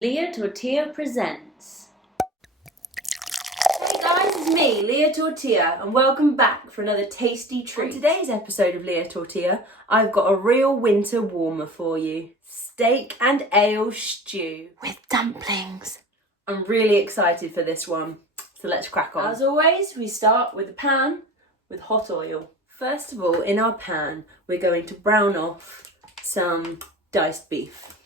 Leah Tortilla presents. Hey guys, it's me, Leah Tortilla, and welcome back for another tasty treat. On today's episode of Leah Tortilla, I've got a real winter warmer for you. Steak and ale stew with dumplings. I'm really excited for this one, so let's crack on. As always, we start with a pan with hot oil. First of all, in our pan, we're going to brown off some diced beef.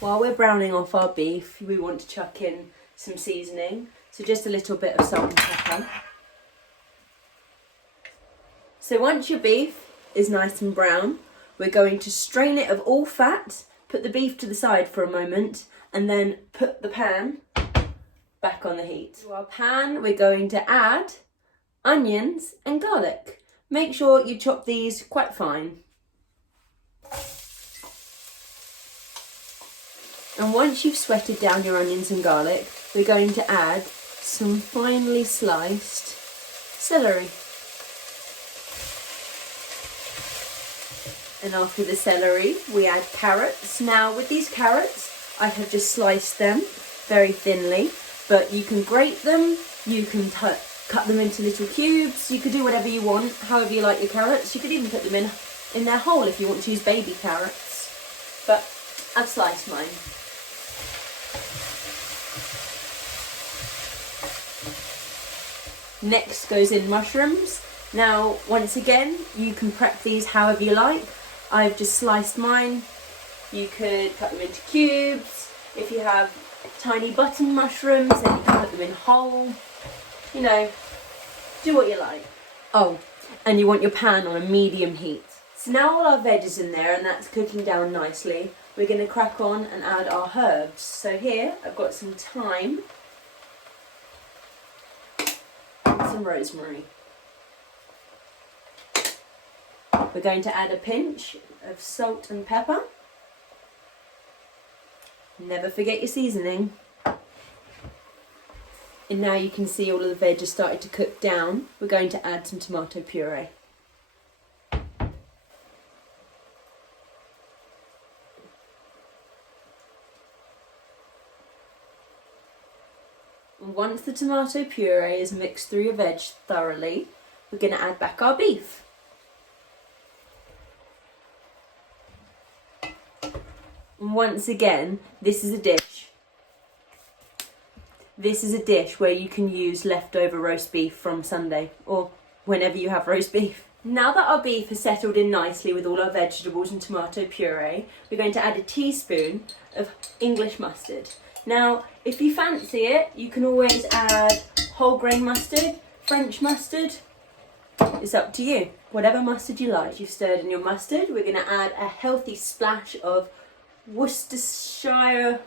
While we're browning off our beef, we want to chuck in some seasoning. So just a little bit of salt and pepper. So once your beef is nice and brown, we're going to strain it of all fat, put the beef to the side for a moment, and then put the pan back on the heat. To our pan, we're going to add onions and garlic. Make sure you chop these quite fine. And once you've sweated down your onions and garlic, we're going to add some finely sliced celery. And after the celery, we add carrots. Now with these carrots, I have just sliced them very thinly, but you can grate them, you can cut them into little cubes, you could do whatever you want, however you like your carrots. You could even put them in their whole if you want to use baby carrots, but I've sliced mine. Next goes in mushrooms. Now, once again, you can prep these however you like. I've just sliced mine. You could cut them into cubes. If you have tiny button mushrooms, then you can put them in whole. You know, do what you like. Oh, and you want your pan on a medium heat. So now all our veg is in there and that's cooking down nicely. We're going to crack on and add our herbs. So here, I've got some thyme. Some rosemary. We're going to add a pinch of salt and pepper. Never forget your seasoning. And now you can see all of the veg has started to cook down. We're going to add some tomato puree. Once the tomato puree is mixed through your veg thoroughly, we're going to add back our beef. And once again, this is a dish. This is a dish where you can use leftover roast beef from Sunday or whenever you have roast beef. Now that our beef has settled in nicely with all our vegetables and tomato puree, we're going to add a teaspoon of English mustard. Now, if you fancy it, you can always add whole grain mustard, French mustard. It's up to you. Whatever mustard you like. You've stirred in your mustard. We're going to add a healthy splash of Worcestershire,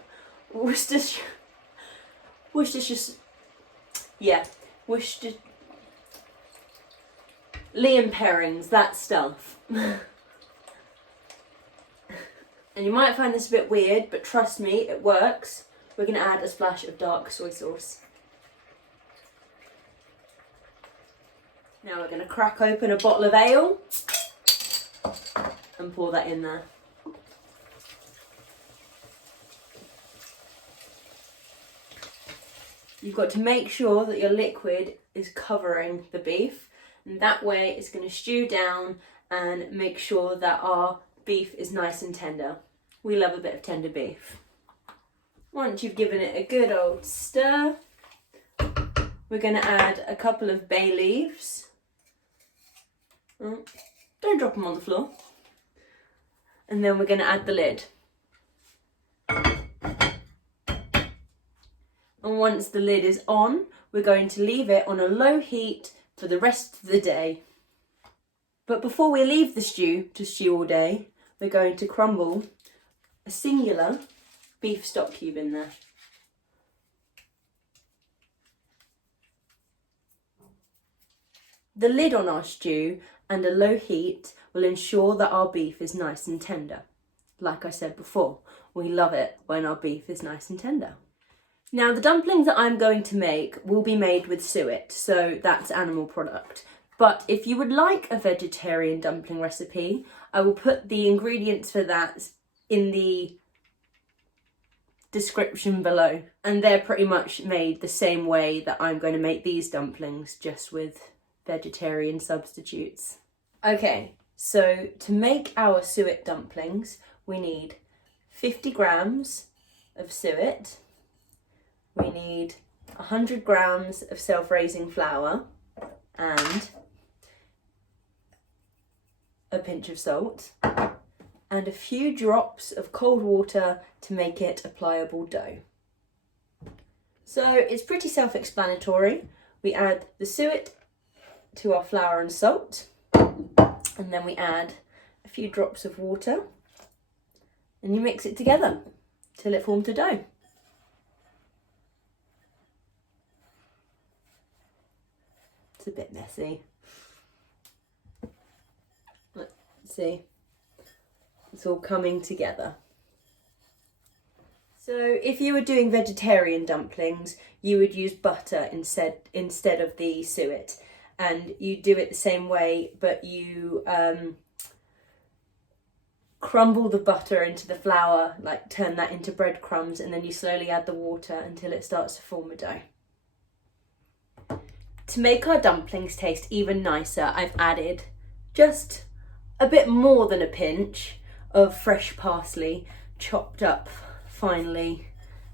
Liam Perrings, that stuff. And you might find this a bit weird, but trust me, it works. We're going to add a splash of dark soy sauce. Now we're going to crack open a bottle of ale and pour that in there. You've got to make sure that your liquid is covering the beef, and that way it's going to stew down and make sure that our beef is nice and tender. We love a bit of tender beef. Once you've given it a good old stir, we're going to add a couple of bay leaves. Don't drop them on the floor. And then we're going to add the lid. And once the lid is on, we're going to leave it on a low heat for the rest of the day. But before we leave the stew to stew all day, we're going to crumble a singular beef stock cube in there. The lid on our stew and a low heat will ensure that our beef is nice and tender. Like I said before, we love it when our beef is nice and tender. Now the dumplings that I'm going to make will be made with suet, so that's animal product. But if you would like a vegetarian dumpling recipe, I will put the ingredients for that in the description below. And they're pretty much made the same way that I'm going to make these dumplings, just with vegetarian substitutes. Okay, so to make our suet dumplings, we need 50 grams of suet, we need 100 grams of self-raising flour, and a pinch of salt, and a few drops of cold water to make it a pliable dough. So it's pretty self-explanatory. We add the suet to our flour and salt, and then we add a few drops of water, and you mix it together till it forms a dough. It's a bit messy. Let's see. It's all coming together. So if you were doing vegetarian dumplings, you would use butter instead of the suet. And you do it the same way, but you crumble the butter into the flour, like turn that into breadcrumbs, and then you slowly add the water until it starts to form a dough. To make our dumplings taste even nicer, I've added just a bit more than a pinch of fresh parsley, chopped up finely,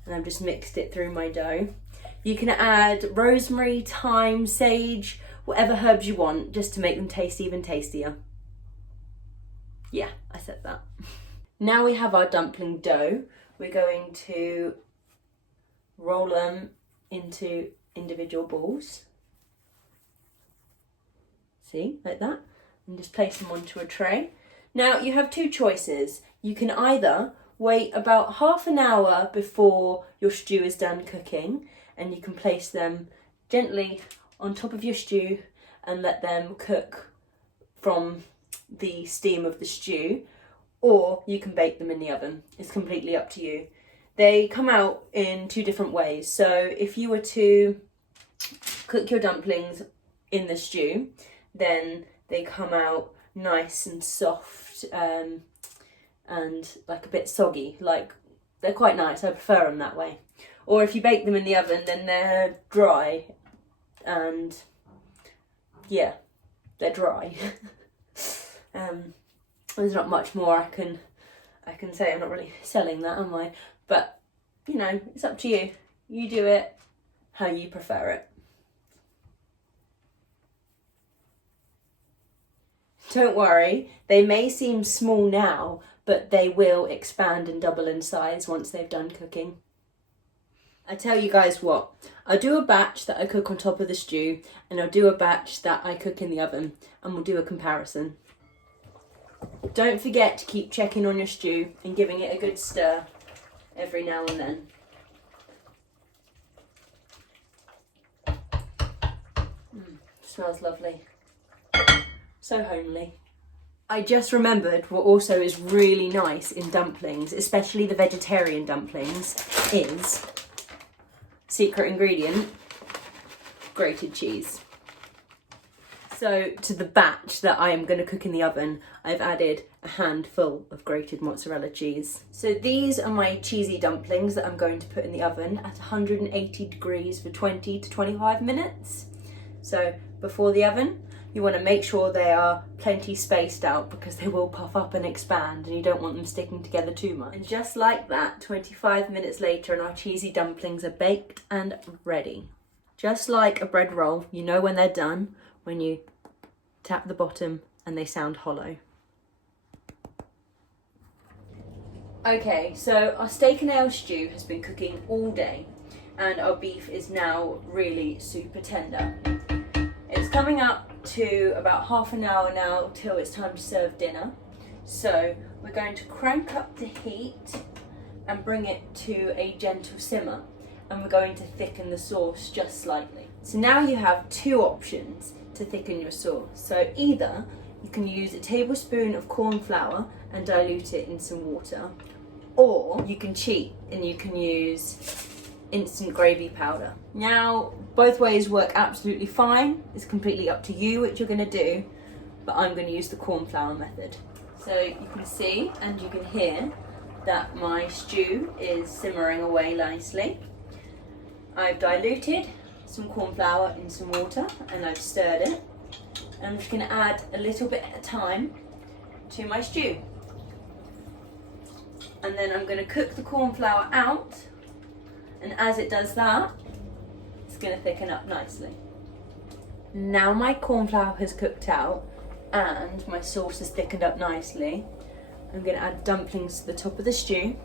and I've just mixed it through my dough. You can add rosemary, thyme, sage, whatever herbs you want, just to make them taste even tastier. Yeah, I said that. Now we have our dumpling dough. We're going to roll them into individual balls. See, like that, and just place them onto a tray. Now you have two choices. You can either wait about half an hour before your stew is done cooking, and you can place them gently on top of your stew and let them cook from the steam of the stew, or you can bake them in the oven. It's completely up to you. They come out in two different ways. So if you were to cook your dumplings in the stew, then they come out nice and soft and like a bit soggy. Like, they're quite nice. I prefer them that way. Or if you bake them in the oven, then they're dry, and yeah, they're dry. There's not much more I can say. I'm not really selling that, am I? But you know, it's up to you. You do it how you prefer it. Don't worry, they may seem small now, but they will expand and double in size once they've done cooking. I tell you guys what, I'll do a batch that I cook on top of the stew, and I'll do a batch that I cook in the oven, and we'll do a comparison. Don't forget to keep checking on your stew and giving it a good stir every now and then. Smells lovely. So homely. I just remembered what also is really nice in dumplings, especially the vegetarian dumplings, is secret ingredient, grated cheese. So to the batch that I am going to cook in the oven, I've added a handful of grated mozzarella cheese. So these are my cheesy dumplings that I'm going to put in the oven at 180 degrees for 20 to 25 minutes. So before the oven, you want to make sure they are plenty spaced out, because they will puff up and expand and you don't want them sticking together too much. And just like that, 25 minutes later and our cheesy dumplings are baked and ready. Just like a bread roll, you know when they're done when you tap the bottom and they sound hollow. Okay, so our steak and ale stew has been cooking all day, and our beef is now really super tender. It's coming up to about half an hour now till it's time to serve dinner. So we're going to crank up the heat and bring it to a gentle simmer, and we're going to thicken the sauce just slightly. So now you have two options to thicken your sauce. So either you can use a tablespoon of cornflour and dilute it in some water, or you can cheat and you can use instant gravy powder. Now, both ways work absolutely fine. It's completely up to you what you're going to do, but I'm going to use the cornflour method. So you can see and you can hear that my stew is simmering away nicely. I've diluted some corn flour in some water and I've stirred it. I'm just going to add a little bit at a time to my stew. And then I'm going to cook the corn flour out, and as it does that, it's going to thicken up nicely. Now my corn flour has cooked out and my sauce has thickened up nicely, I'm going to add dumplings to the top of the stew.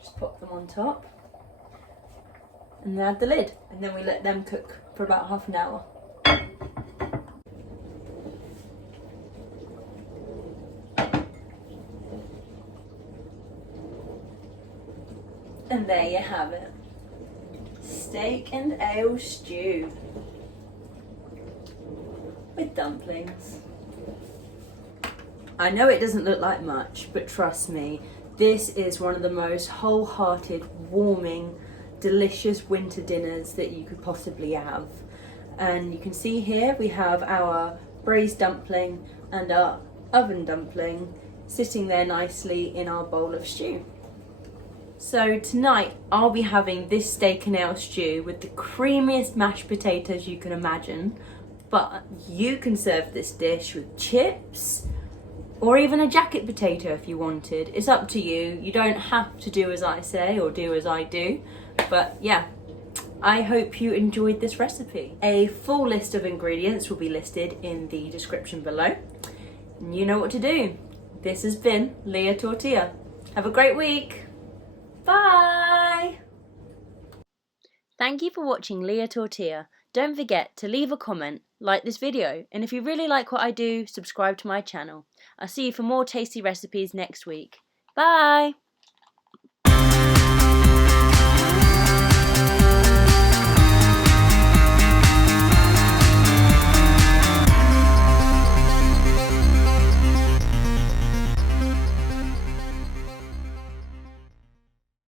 Just pop them on top and then add the lid, and then we let them cook for about half an hour. And there you have it. Steak and ale stew with dumplings. I know it doesn't look like much, but trust me, this is one of the most wholehearted, warming, delicious winter dinners that you could possibly have. And you can see here we have our braised dumpling and our oven dumpling sitting there nicely in our bowl of stew. So tonight I'll be having this steak and ale stew with the creamiest mashed potatoes you can imagine, but you can serve this dish with chips or even a jacket potato if you wanted. It's up to you. You don't have to do as I say or do as I do, but yeah, I hope you enjoyed this recipe. A full list of ingredients will be listed in the description below. And you know what to do. This has been Leah Tortilla. Have a great week. Bye! Thank you for watching Leah Tortilla. Don't forget to leave a comment, like this video, and if you really like what I do, subscribe to my channel. I'll see you for more tasty recipes next week. Bye!